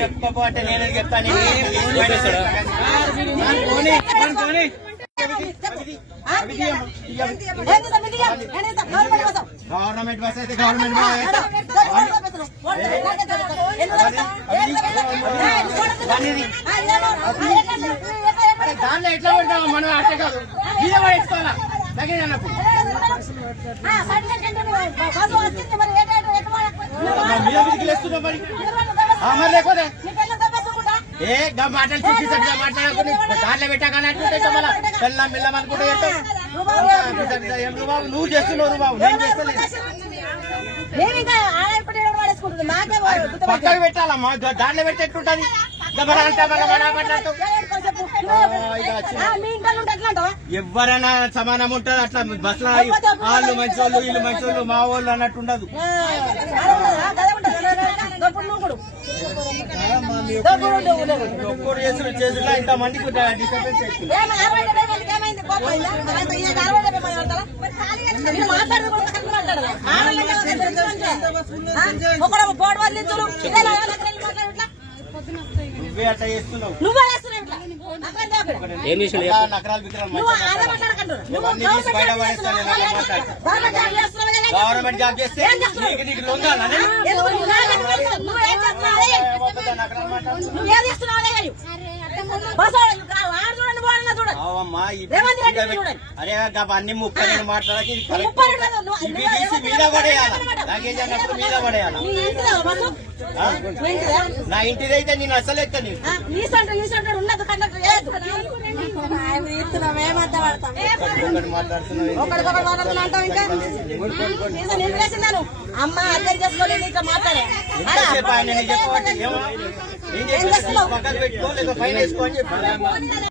చెప్పకపోతే నేను చెప్తాను. గవర్నమెంట్ బస్ అయితే గవర్నమెంట్ దాంట్లో ఎట్లా పడతాము మనం అట్టే కాదు ఇదే పడేసుకోవాలా తగ్గే అన్నప్పుడు మీద లేస్తున్నా మరి మరి లేకపోతే ఏ మాటలు చూసి మాట్లాడుకుని దాంట్లో పెట్టాకని అంటుంటే మళ్ళా పెళ్ళం పిల్లం అనుకుంటే నువ్వు చేస్తున్నావు బాబు నేను చేస్తలేదు. పక్కకు పెట్టాలమ్మా దాంట్లో పెట్టి ఎట్లుంటది ఎవరైనా సమానం ఉంటది అట్లా బస్సులో వాళ్ళు మంచోళ్ళు వీళ్ళు మంచోళ్ళు మా వాళ్ళు అన్నట్టు ఉండదు. ఒక్కరు చేసులో ఇంత మందికి డిస్టర్బెన్స్ నువ్వే అట్లా చేస్తున్నావు. గవర్నమెంట్ జాబ్ చేస్తే నీకు లొంగాలని అరే అన్ని ముప్పై మాట్లాడకి మీద పడేయాలి లగేజ్ అన్నప్పుడు మీద పడేయాలి. నా ఇంటిదైతే నేను అసలు ఎత్తా అమ్మ అర్థం చేసుకోలేదు ఇట్లా మాట్లాడే పక్కన పెట్టుకో లేదా ఫైన్ వేసుకో అని చెప్పాను.